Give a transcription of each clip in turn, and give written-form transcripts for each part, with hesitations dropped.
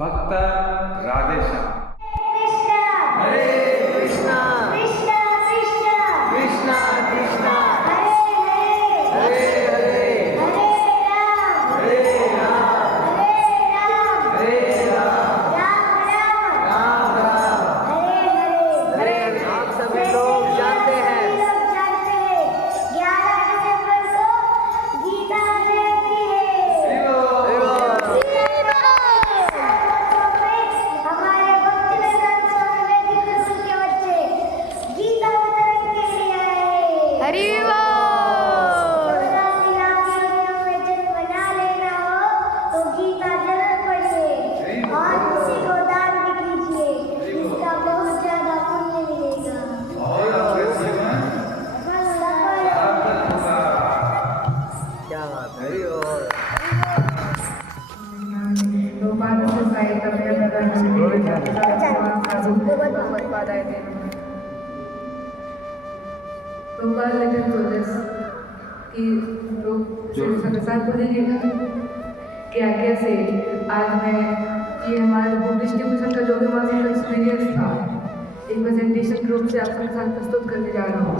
भक्त राधे श्याम। हरे कृष्णा कृष्णा कृष्णा कृष्णा कृष्णा हरे हरे हरे राम हरे राम राम राम हरे हरे। आप सभी लोग जानते हैं 11 दिसंबर को गीता जयंती है। हमारे भक्त वेदांत स्वामी वैदिक स्कूल के बच्चे गीता वितरण के लिए आए। हरि में जन्म ना लेना हो तो गीता जरूर पढ़िए और किसी को दान भी कीजिए, इसका बहुत ज्यादा पुण्य मिलेगा। क्या बात है। और कि आज्ञा से आज मैं ये हमारे बुक डिस्ट्रीब्यूशन का जो भी हमारा एक्सपीरियंस था एक प्रेजेंटेशन के रूप से आप सबके साथ प्रस्तुत करने जा रहा हूँ।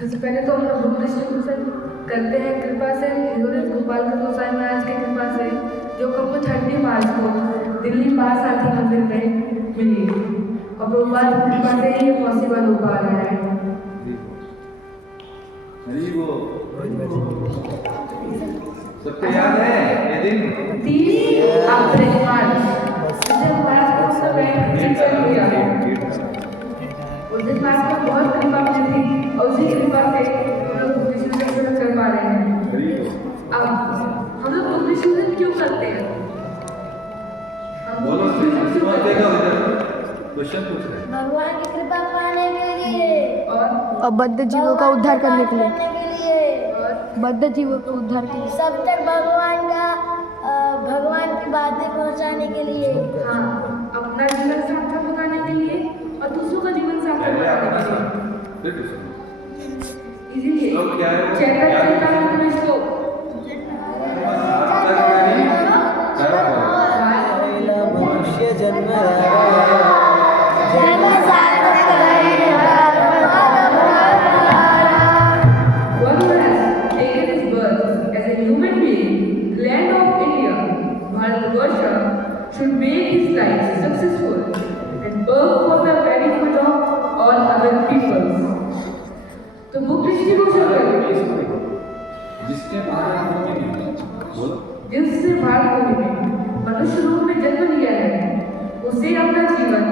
सबसे पहले तो हम लोग बुक डिस्ट्रीब्यूशन करते हैं कृपा से गोपाल गोसाई महाराज की कृपा से, जो हमको 30 मार्च को दिल्ली पास साथी मंदिर में मिली और प्रभुपाद की कृपा से ये पॉसिबल हो पा रहा है। सबको याद है ये दिन 30 अप्रैल मार्च उस दिन मार्च में बहुत कृपा मिली थी और उसी कृपा से हम लोग डिस्ट्रीब्यूशन कर पा रहे हैं। अब हम लोग बुक डिस्ट्रीब्यूशन क्यों करते हैं? बोलो क्वेश्चन पूछ रहे हैं। भगवान की कृपा पाने के लिए और बद्ध जीवों का उद्धार करने के लिए, और बद्ध जीवों का उद्धार के लिए, सब तक भगवान की बातें पहुंचाने के लिए, हाँ, अपना जीवन सार्थक बनाने के लिए और दूसरों का जीवन सार्थक बनाने के लिए। इसीलिए चैतन्य इसको मनुष्य जन्म should make his life successful and work for the benefit of all other peoples. तो बुक डिस्ट्रीब्यूशन करें जिसने भारत भूमि में बोलो जिससे भारत भूमि में मनुष्य रूप में जन्म लिया है उसे अपना जीवन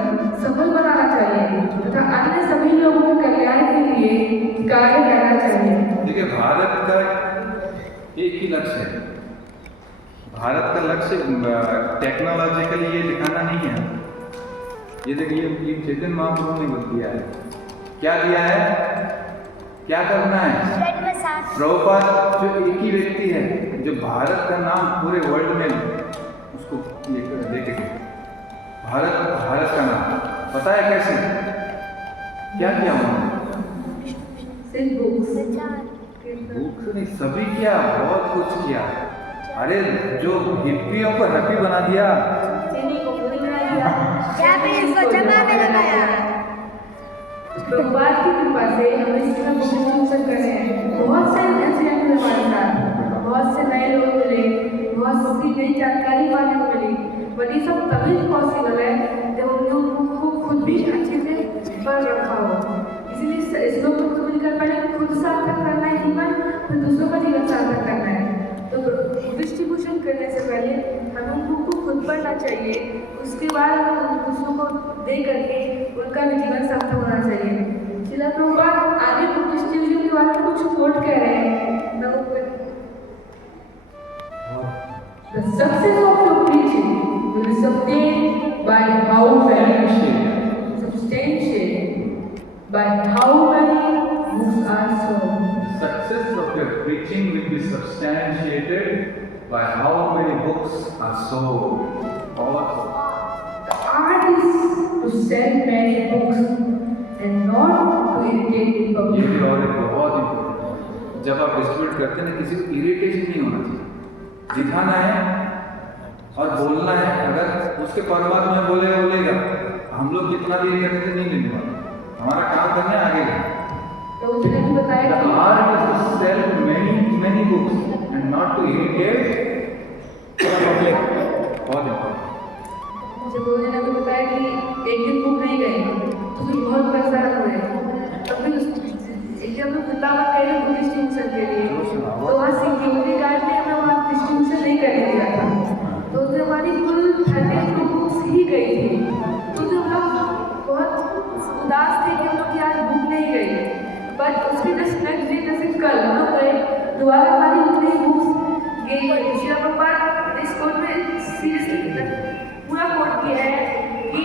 सफल बनाना चाहिए तथा अन्य सभी लोगों के कल्याण के लिए कार्य करना चाहिए। देखिए, भारत का एक ही लक्ष्य है। भारत का लक्ष्य टेक्नोलॉजिकली ये दिखाना नहीं है। ये देखिए, ये चैतन्य महाप्रभु ने बोल दिया है। क्या दिया है, क्या करना है? प्रभुपाद जो एक ही व्यक्ति है जो भारत का नाम पूरे वर्ल्ड में उसको ये देखे भारत का नाम पता है कैसे, क्या किया उन्होंने? बुक्स नहीं, सभी किया, बहुत कुछ किया। अरे जो हिप्पियों को हैप्पी बना दिया, प्रभुपाद की कृपा से हम इस तरह डिस्ट्रीब्यूशन कर रहे हैं। बहुत से इंसिडेंट हुए हमारे साथ, बहुत से नए लोग मिले, बहुत सी नई जानकारी पाने को मिली, बट ये सब तभी पॉसिबल है जब हम लोग को खुद भी अच्छे से पढ़ रखा हो। इसीलिए इस लोग को मिलकर पहले खुद सार्थक करना है जीवन, फिर दूसरों का जीवन सार्थक करना है। तो डिस्ट्रीब्यूशन करने से पहले हमें बुक को खुद पढ़ना चाहिए, उसके बाद दूसरों को दे करके उनका भी जीवन सार्थक होना चाहिए। श्रील प्रभुपाद आगे बुक डिस्ट्रीब्यूशन के बारे में कुछ कोट कह रहे हैं। The success of your preaching will be substantiated by how many books are sold. Success of your preaching will be substantiated by how many books are sold. The art is to sell many books and not to irritate the ये public. भी और एक बहुत important, जब आप distribute करते हैं ना, किसी को इरिटेशन नहीं होना चाहिए। दिखाना है और बोलना है, अगर उसके परमात्मा में बोलेगा, हम लोग कितना भी करने से नहीं लेने वाले, हमारा काम करना है आगे बढ़ना। तो उसने भी बताया The कि art is to sell many books and not to irritate the public. बहुत important. जब उन्होंने भी बताया कि एक दिन बुक नहीं गए तो फिर बहुत परेशान हुए, तब भी जब हम किताब कह रहे बुक डिस्ट्रीब्यूशन के लिए, तो वहाँ सिक्योरिटी गार्ड ने हमें वहाँ डिस्ट्रीब्यूशन नहीं करने दिया था, तो उसने हमारी कुल 32 बुक्स ही गई थी। तो फिर हम लोग बहुत उदास थे कि हम लोग यार बुक नहीं गई, बट उसके जस्ट नेक्स्ट डे जैसे कल हम लोग गए, दोबारा हमारी उतनी बुक्स गई। श्री प्रभुपाद इस कोड में सीरियसली पूरा कोड किया है कि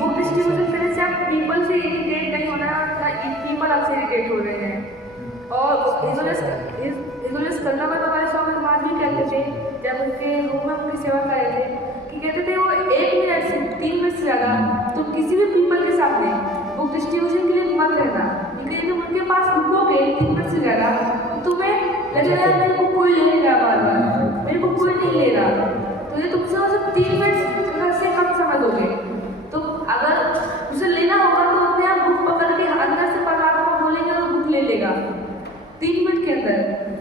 बुक डिस्ट्रीब्यूशन करने से आप पीपल से इरिटेट नहीं होना, पीपल आपसे इरिटेट हो रहे हैं। और इजोलेस करना में हमारे स्वामी समाज भी कहते थे, जब उनके रूम में उनकी सेवा कर रहे थे, कि कहते थे वो 1 मिनट से 3 मिनट से ज़्यादा तुम किसी भी पीपल के सामने बुक डिस्ट्रीब्यूशन के लिए मत रहना, क्योंकि जब उनके पास रुकोगे 3 मिनट से ज़्यादा तो तुम्हें लगेगा मेरे को कोई ले नहीं रहा, बार मेरे को कोई नहीं ले रहा, तो ये तुमसे मतलब 3 मिनट से कम समय दोगे। तो अगर उसे लेना होगा तो अपने आप बुक पकड़ के अंदर से परमात्मा बोलेंगे तो बुक ले लेगा 3 मिनट के अंदर,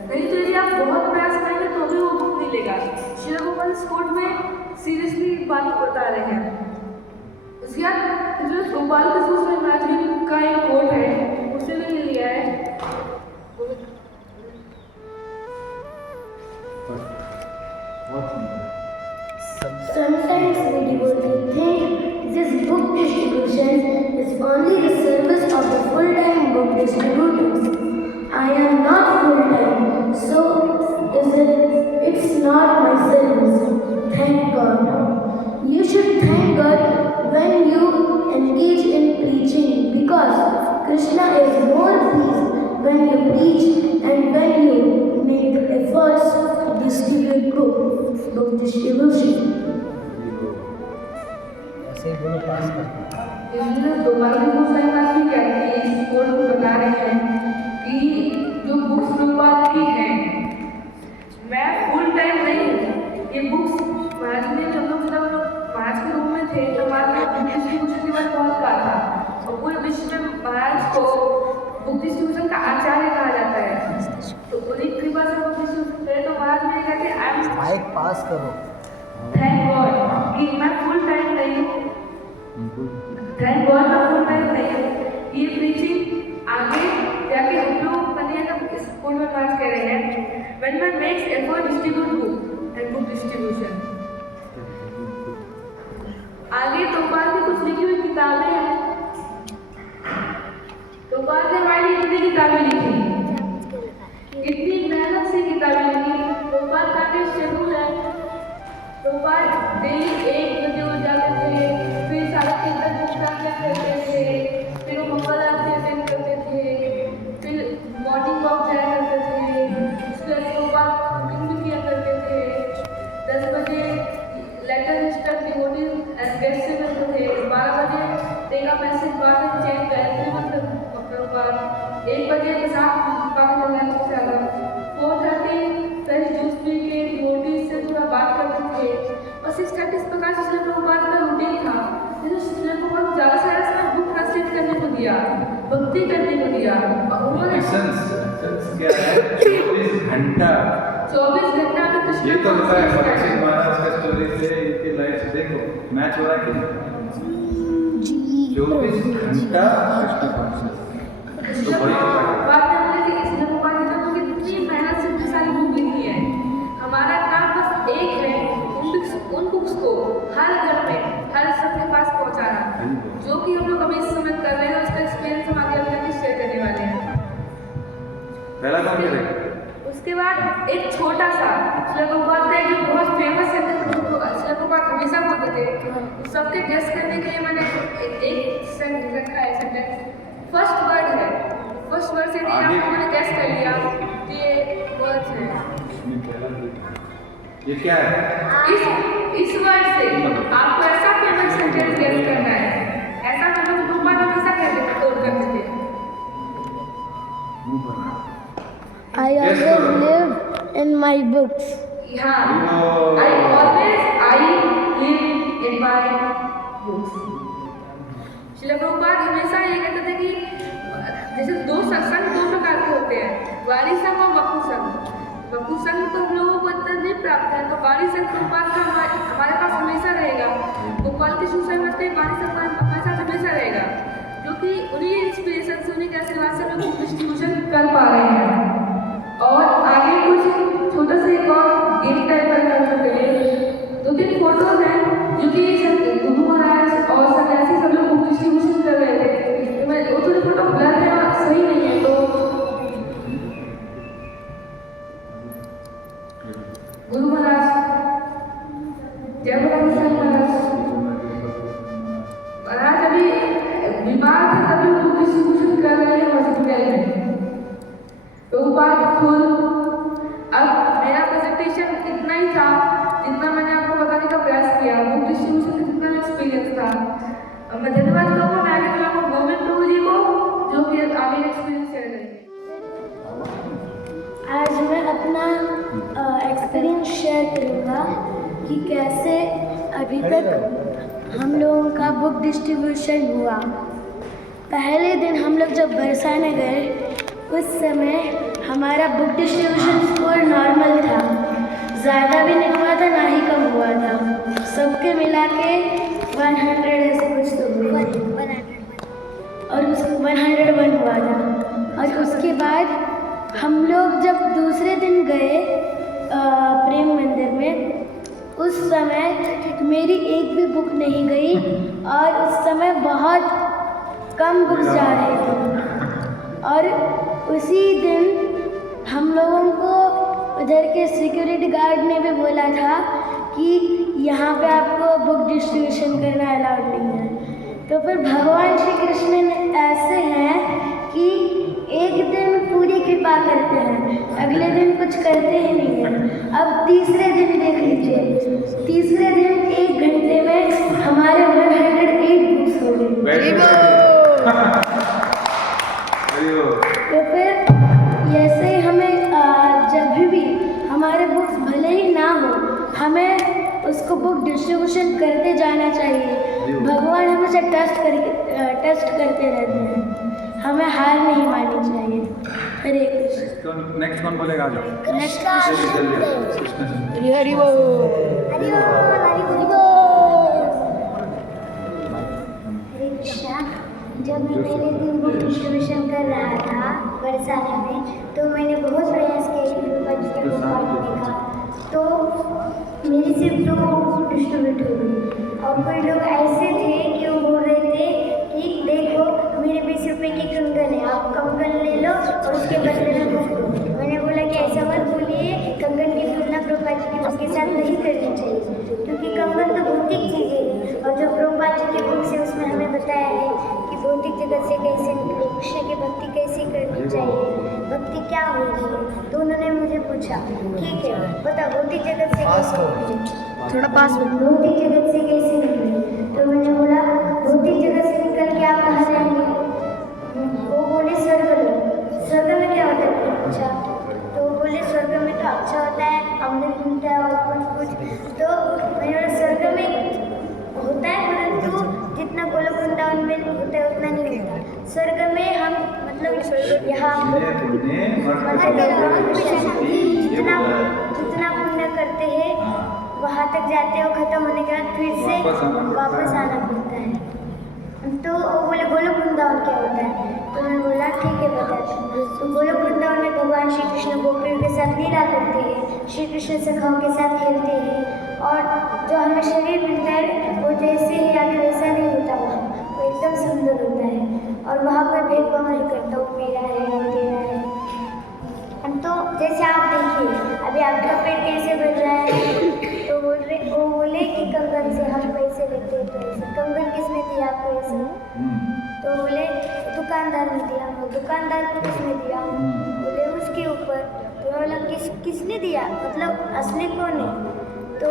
नहीं तो यदि आप बहुत प्रयास करेंगे तो भी वो बुक नहीं लेगा। श्री गोपाल इस कोड में सीरियसली बात बता रहे हैं। उसके बाद जो गोपाल कृष्ण महाराज जी का एक कोड है उसे मैंने लिया है। Sometimes we devotees think this book distribution is only the service of the full-time book distributors. I am not full-time, so it's not my service. Thank God. You should thank God when you engage in preaching, because Krishna is more pleased when you preach and when you make the efforts to distribute book distribution. ऐसे ही बोलो पास करते इसलिए दोबारा भी बहुत सारी बात भी कहते हैं, इस कोड को बता रहे हैं कि जो बुक्स प्रभुपाद की हैं, मैं फुल टाइम नहीं हूँ। ये बुक्स महाराज ने जब लोग महाराज के रूम में थे तो महाराज ने बुक डिस्ट्रीब्यूशन के बारे में बहुत कहा था, और पूरे विश्व में महाराज को बुक डिस्ट्रीब्यूशन का आचार्य कहा जाता है। तो उन्हीं कृपा से बुक डिस्ट्रीब्यूशन करे तो महाराज ने कहते हैं आई एम माइक पास करो। थैंक गॉड कि मैं फुल टाइम नहीं हूँ, थैंक गॉड मैं फुल टाइम नहीं हूँ। ये प्रीचिंग आगे जाके हम लोग कन्या का इस कोड में बात कर रहे हैं, when one makes effort distribute book and book distribution. आगे तो बाद में कुछ लिखी हुई किताबें हैं, तो बाद में हमारी इतनी किताबें लिखी, इतनी मेहनत से किताबें लिखी। तो बाद का शेड्यूल है, तो बाद डेली 1 बजे उठ जाते थे, फिर 3:30 बुक करते थे, फिर वो मंगल आरती अटेंड करते थे, फिर मॉर्निंग वॉक जाया करते थे, उसके बाद कुकिंग भी किया करते थे। 10 बजे later register devotees and guest से करते थे, 12 बजे तेरा मैसेज बाद में चेक गायत्री मंत्र अपने ऊपर, 1 बजे प्रसाद पाके चलना ज़्यादा, 4:30 फ्रेश जूस पी के डिवोटीज से थोड़ा बात करते थे, और 6:30 इस प्रकार से श्री प्रभुपाद का रूटीन था। जैसे श्री प्रभुपाद ज़्यादा से ज़्यादा समय बुक ट्रांसलेट करने को दिया, भक्ति करने को दिया, और उन्होंने क्या है 24 घंटा 24 घंटा में कृष्ण ये तो को होता है। संस्कृत परीक्षित करना। महाराज का स्टोरी से इनकी लाइफ से देखो, मैच हो रहा है कि 24 घंटा कृष्ण कॉन्शियस, तो बड़ी बात में बोले कि इस भगवान ने तो कितनी मेहनत से इतनी सारी बुक लिखी है। हमारा काम बस एक है, उन बुक्स को हर घर में हर सबके पास पहुंचाना, जो कि हम लोग अभी इस समय कर रहे हैं। उसका एक्सपीरियंस हम आगे अपने शेयर करने वाले हैं। पहला काम करें। उसके बाद एक छोटा सा श्री प्रभुपाद का जो बहुत फेमस है, श्री प्रभुपाद हमेशा बोलते थे, सबके गेस करने के लिए मैंने एक सेंटेंस रखा है। सेंटेंस फर्स्ट वर्ड है, फर्स्ट वर्ड से नहीं आप लोगों ने गेस कर लिया कि ये वर्ड है। ये क्या है? इस वर्ड से आपको ऐसा फेमस सेंटेंस गेस करना है। ऐसा हम लोग प्रभुपाद हमेशा करते थे। I always live in my books. हाँ, I live in my books. Srila Prabhupada हमेशा ये कहते थे कि जैसे सत्संग दो प्रकार के होते हैं, वाणी संघ और वपु संघ। वपु संघ तो हम लोगों को इतना नहीं प्राप्त है, तो वाणी संघ प्रभुपाद का हमारे पास हमेशा रहेगा। गोपाल के शिव संगत का वाणी संघ हमारे साथ हमेशा रहेगा, जो कि उन्हीं इंस्पिरेशन से, उन्हीं के आशीर्वाद से हम लोग डिस्ट्रीब्यूशन कर पा रहे हैं। और आगे कुछ छोटा सा एक और गेम टाइप का कर सकते हैं। 2-3 फोटोज हैं जो कि गुरु महाराज और सन्यासी सब लोग बुक डिस्ट्रीब्यूशन कर रहे थे। तो मैं वो थोड़ी फोटो ब्लर है और सही नहीं है, तो गुरु महाराज, जय महाराज महाराज अभी बीमार थे, तभी बुक डिस्ट्रीब्यूशन कर रहे हैं हॉस्पिटल में। तो बात खुद अब मेरा प्रेजेंटेशन इतना ही था जितना मैंने आपको बताने का प्रयास किया। बुक डिस्ट्रीब्यूशन का जितना एक्सपीरियंस था, और मैं धन्यवाद करूँगा मैं आगे चलाऊँगा गोविंद प्रभु जी को, जो कि आगे एक्सपीरियंस शेयर करेंगे। आज मैं अपना एक्सपीरियंस शेयर करूँगा कि कैसे अभी तक हम लोगों का बुक डिस्ट्रीब्यूशन हुआ। पहले दिन हम लोग जब बरसाने गए, उस समय हमारा बुक डिस्ट्रीब्यूशन स्कोर नॉर्मल था, ज़्यादा भी नहीं हुआ था ना ही कम हुआ था, सबके मिला के 100 ऐसे कुछ तो हुआ, और उस 101 हुआ था। और उसके बाद हम लोग जब दूसरे दिन गए प्रेम मंदिर में, उस समय मेरी एक भी बुक नहीं गई, और उस समय बहुत कम बुक्स जा रहे थे। और उसी दिन हम लोगों को उधर के सिक्योरिटी गार्ड ने भी बोला था कि यहाँ पे आपको बुक डिस्ट्रीब्यूशन करना अलाउड नहीं है। तो फिर भगवान श्री कृष्ण ऐसे हैं कि एक दिन पूरी कृपा करते हैं, अगले दिन कुछ करते ही नहीं हैं। अब तीसरे दिन देख लीजिए, तीसरे दिन 1 घंटे में हमारे 108 बुक्स हो गई। तो फिर ऐसे ही हमें जब भी हमारे बुक्स भले ही ना हो, हमें उसको बुक डिस्ट्रीब्यूशन करते जाना चाहिए। भगवान हमेशा टेस्ट करते रहते हैं, हमें हार नहीं माननी चाहिए। हरे कृष्ण। नेक्स्ट कौन बोलेगा? आज नेक्स्ट हरि बोल। हरे कृष्णा। जब मैं पहले दिन बुक डिस्ट्रीब्यूशन कर रहा था बरसाने में, तो मैंने बहुत प्रयास किया कि पढ़ने का, तो मेरी सिर्फ 2 बुक डिस्ट्रीब्यूट हो गई। और कोई लोग ऐसे थे कि वो बोल रहे थे कि देखो मेरे 20 रुपये की कंगन है, आप कंगन ले लो और उसके बदले में बुक दो। मैंने बोला कि ऐसा मत बोलिए, कंगन की तुलना प्रभुपाद जी की बुक के साथ नहीं करनी चाहिए, क्योंकि कंगन तो भौतिक चीज़ें हैं, और जो प्रभुपाद जी की बुक से उसमें हमें बताया है कि भौतिक जगत से कैसे निकले, कृष्ण की भक्ति कैसे करनी चाहिए, भक्ति क्या होती है। तो उन्होंने मुझे पूछा ठीक है बता भौतिक जगत से कैसे निकले, थोड़ा पास में। भौतिक जगत से कैसे निकले। तो मैंने बोला भौतिक जगत से निकल के आप कहाँ जाएंगे? वो बोले स्वर्ग में। स्वर्ग में क्या होता है? पूछा तो वो बोले स्वर्ग में तो अच्छा होता है, अमृत मिलता है और कुछ। तो मैंने बोला स्वर्ग में होता है, परंतु जितना गोलोक वृंदावन में होता है उतना नहीं होता। स्वर्ग में हम मतलब यहाँ जितना पुण्य करते हैं वहाँ तक जाते हो, खत्म होने के बाद फिर से वापस आना पड़ता है। तो वो बोले गोलोक वृंदावन क्या होता है? तो मैं बोला ठीक है बताते हैं। तो गोलोक वृंदावन में भगवान श्री कृष्ण गोपियों के साथ लीला करते हैं, श्री कृष्ण सखाओं के साथ खेलते हैं, और जो हमें शरीर मिलता है वो जैसे ही आगे वैसा नहीं होता, वहाँ वो एकदम सुंदर होता है। और वहाँ पर भेदभाव नहीं करता, वो मेरा है वो तेरा है। तो जैसे आप देखिए अभी आपका पेट कैसे बढ़ रहा है, तो वो बोले कि कंगन से हम पैसे लेते हैं, पैसे कंगन किसने दिया आपको ऐसा? तो बोले दुकानदार ने दिया। वो दुकानदार को किसने दिया? बोले उसके ऊपर। तो बोला किसने दिया, मतलब असली कौन है? तो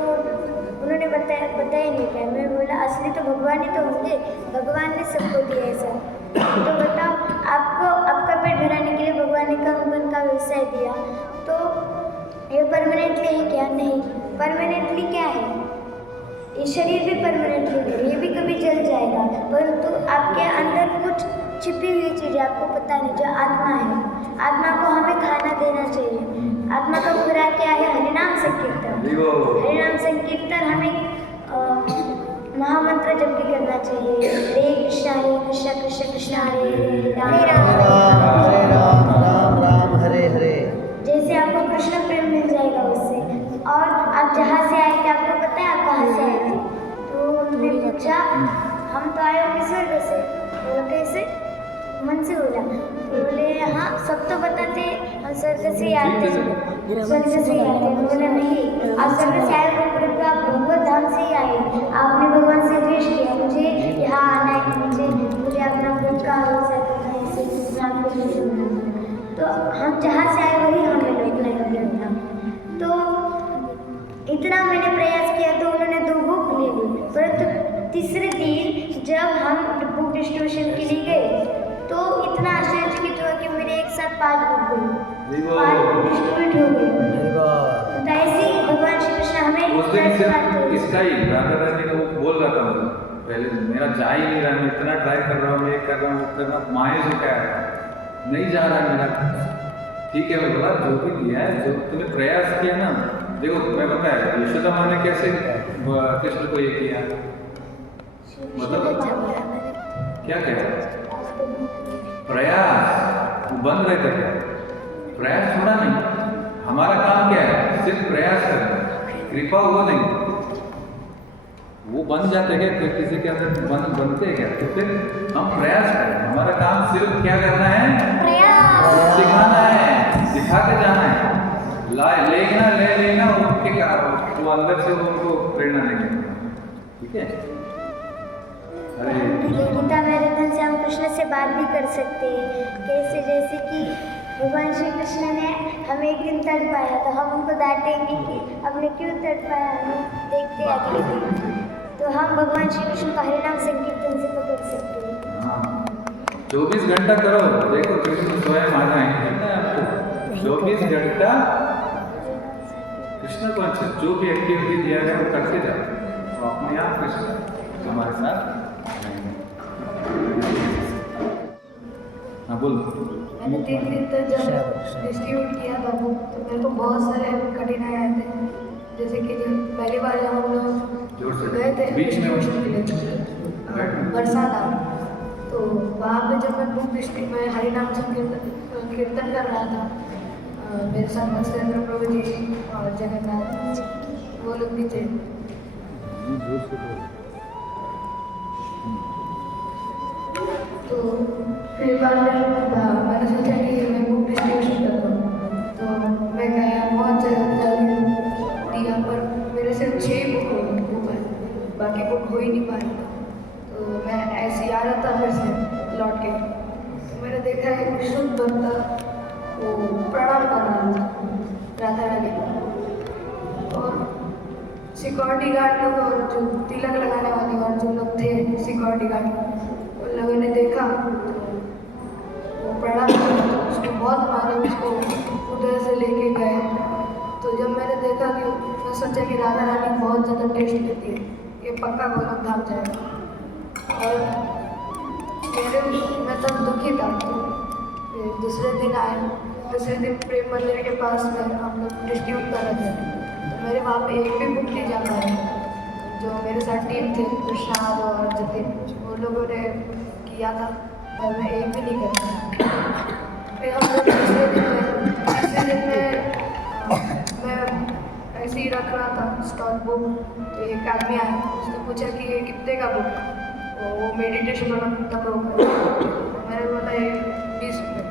उन्होंने बताया नहीं क्या। मैं बोला असली तो भगवान ही तो होंगे, भगवान ने सबको दिया है सब। तो बताओ आपको आपका पेट भराने के लिए भगवान ने कंगन का व्यवसाय दिया, तो ये परमानेंटली है क्या? नहीं ये शरीर भी परमानेंटली नहीं, ये भी कभी जल जाएगा, परंतु आपके अंदर कुछ छिपी हुई चीज़ें आपको पता नहीं, जो आत्मा है, आत्मा को हमें खाना देना चाहिए। आत्मा का खुराक क्या है? हरिनाम संकीर्तन। हरिनाम संकीर्तन हमें महामंत्र जप भी करना चाहिए। हरे कृष्ण कृष्ण कृष्ण हरे हरे हरे राम राम राम हरे हरे। जैसे आपको कृष्ण प्रेम मिल जाएगा उससे। और आप जहाँ से आए थे, आपको पता है आप कहाँ से आए थे? तो उन्होंने पूछा हम तो आए होंगे स्वर्ग से। बोला कैसे? मन से बोला। बोले हाँ सब तो बताते हम स्वर्ग से ही आते हैं, स्वर्ग से ही आते हैं। बोला नहीं, आप स्वर्ग से आए हो परंतु आप भगवत धाम से ही आए। आपने भगवान से द्वेष किया, मुझे यहाँ आना है, मुझे अपना खुद का अवसर करना है, इससे आपको नहीं सुनना। तो हम जहाँ से आए वही हमें लौटना है। तो इतना मैंने प्रयास किया तो उन्होंने 2 बुक ले ली, परंतु तीसरे दिन जब हम बुक डिस्ट्रीब्यूशन के लिए गए तो इतना आश्चर्यचकित हुआ कि मेरे एक साथ 5 बुक गई, 5 बुक डिस्ट्रीब्यूट हो गई। तो ऐसे ही भगवान श्री कृष्ण हमें उस दिन सिर्फ इसका ही राधा रानी का वो बोल रहा था, मतलब पहले मेरा जा ही नहीं रहा, मैं इतना ट्राई कर रहा हूँ, ये कर रहा हूँ, वो कर रहा हूँ, माए से क्या है नहीं जा रहा मेरा। ठीक है, मैं बोला जो भी किया है, जो तूने प्रयास किया ना, देखो मैं बताया यशोदा माँ ने कैसे कृष्ण को ये किया, मतलब क्या कहता प्रयास, वो बन रहे थे क्या? प्रयास थोड़ा नहीं, हमारा काम क्या है? सिर्फ प्रयास करना, कृपा वो नहीं, वो बन जाते क्या? फिर किसी के अंदर बनते क्या? तो फिर हम प्रयास करें, हमारा काम सिर्फ क्या करना है? सिखाना है, सिखा के जाना है, लेना ले लेना उनके वो अंदर से उनको प्रेरणा देंगे। ठीक है, अरे गीता मैराथन से हम कृष्ण से बात भी कर सकते हैं। कैसे? जैसे कि भगवान श्री कृष्ण ने हमें एक दिन तड़पाया तो हम उनको डांटेंगे कि आपने क्यों तड़पाया, हमें देखते अगले दिन। तो हम भगवान श्री कृष्ण का हरिनाम संकीर्तन से पकड़ सकते हैं। हाँ, 24 घंटा करो, देखो कृष्ण स्वयं आ जाएंगे आपको। 24 घंटा कृष्ण को जो भी एक्टिविटी दिया है वो करते जाओ, तो अपने आप कृष्ण हमारे साथ। हाँ बोलो। मैंने 3 दिन तक जब डिस्ट्रीब्यूट किया था वो, तो मेरे को बहुत सारे कठिनाई आए थे। जैसे कि जब पहली बार जब हम लोग गए थे डिस्ट्रीब्यूशन के लिए बरसाना, तो वहाँ पे जब मैं बुक डिस्ट्रिक्ट में हरिनाम कीर्तन कर रहा था, मेरे साथ मत्स्येंद्र प्रभु जी और जगन्नाथ वो लोग भी थे। तो फिर बार मैंने सोचा कि मैं बुक डिस्ट्रीब्यूशन करता हूँ, तो मैं गया बहुत जल्दी दिया, पर मेरे सिर्फ 6 बुक है, बाकी बुक हो ही नहीं पाई। तो मैं ऐसे ही आ रहा था फिर से लौट के, तो मैंने देखा एक शुद्ध बंदा वो प्रणाम कर रहा था राधा रानी को, और सिक्योरिटी गार्ड लोग और जो तिलक लगाने वाले और जो लोग थे सिक्योरिटी गार्ड, उन लोगों ने देखा वो प्रणाम किया, उसको बहुत मारे, उसको उधर से लेके गए। तो जब मैंने देखा कि मैं सोचा कि राधा रानी बहुत ज़्यादा टेस्ट देती है, ये पक्का गोलोक धाम जाएगा, और मैं तब दुखी था। फिर दूसरे दिन आए, दूसरे दिन प्रेम मंदिर के पास में हम लोग डिस्ट्रीब्यूट कर रहे थे, तो मेरे वहाँ पे एक भी बुक नहीं जा पाया। जो मेरे साथ टीम थे प्रशांत और जतिन, वो लोगों ने किया था और मैं एक भी नहीं कर पाया। फिर हम लोग तीसरे दिन में मैं ऐसे ही रख रहा था स्टॉक बुक, तो एक आदमी आया, उसने पूछा कि ये कितने का बुक, वो मेडिटेशन वाला तब मैंने बोला ये 20 रुपये।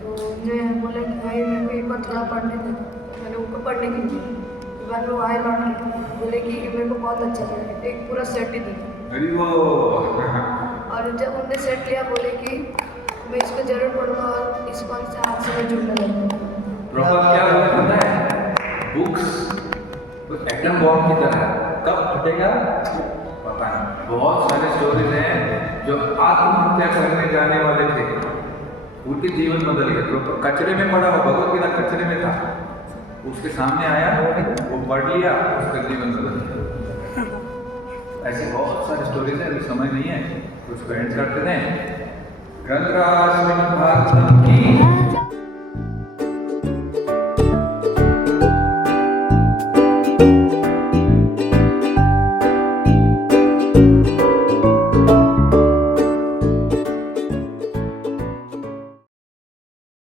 तो उन्होंने बोला कि भाई मेरे को एक बार थोड़ा पढ़ने दे, मैंने उनको पढ़ने के लिए बाद वो आए लौट के बोले कि मेरे को बहुत अच्छा लगा, एक पूरा सेट ही दिया। और जब उन्होंने सेट लिया बोले कि मैं इसको जरूर पढ़ूंगा और इस बात से आज से मैं जुड़ने लगा। प्रॉपर क्या हुआ पता है? बुक्स तो एटम बॉम्ब की तरह कब फटेगा पता नहीं। बहुत सारे स्टोरीज हैं जो आत्महत्या करने जाने वाले थे, उनके जीवन बदल गए। तो कचरे में पड़ा हुआ, भगवत गीता कचरे में था, उसके सामने आया, वो पढ़ लिया, उसका जीवन बदल गया। ऐसे बहुत सारी स्टोरीज है, अभी समय नहीं है, तो उसको एंड करते हैं। गंगा भारतम की